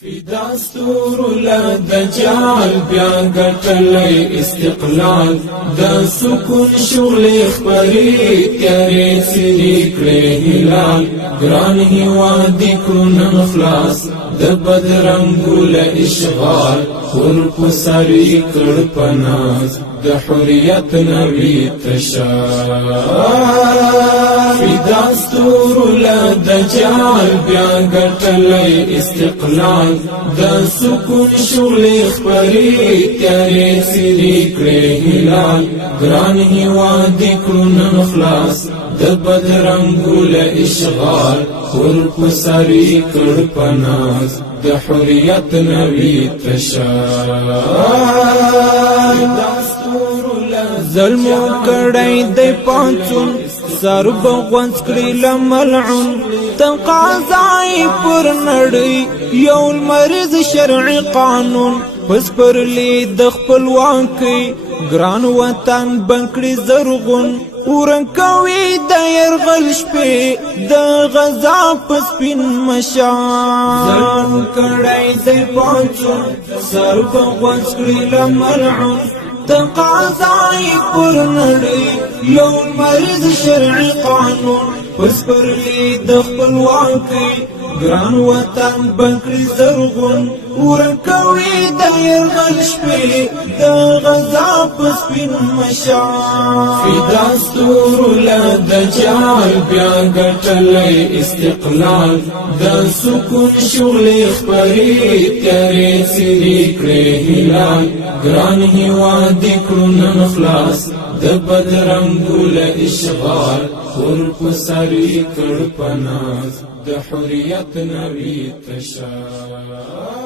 فدا ستور لا دجال بیا ګټلې استقلال د سکون شغل خبرې تیارې سری کړې هلال ګران هیواد کړو نن خلاص د بدرنګو له اشغال خور په سری کړ پناز د حریت نوی تشال فدا ستور لا دجال بیا ګټلې استقلال د سکون شغل خبرې تیارې سری کړې هلال ګران هیواد کړو نن خلاص د بدرنګو له اشغال خور په سری کړ پناز د حریت نوی تشال ظلمو کړی دی پانڅون سر بغونځ کړی لملعون تقاضای پر نړۍ یو المریض شرعي قانون پس پر لید د خپلواکۍ ګران وطن بنکړي زرغون ورنکوي د يرغل شپې د غزا پس پین مشال ظلم کړی دی پانڅون سر بغونځ کړی لملعون تقاضای پر نړۍ یو مریض شرعي قانون پس پر لید د خپلواکۍ ګران وطن بنکړي زرغون ورکوي د يرغل شپې د غزا پس پین مشال فدا ستور لا دجال بیا ګټلې استقلال د سکون شغل خبرې تیارې سری کړې هلال ګران هیواد کړو نن خلاص د بدرنګو له اشغال خور په سری کړ پناز د حریت نوی تشال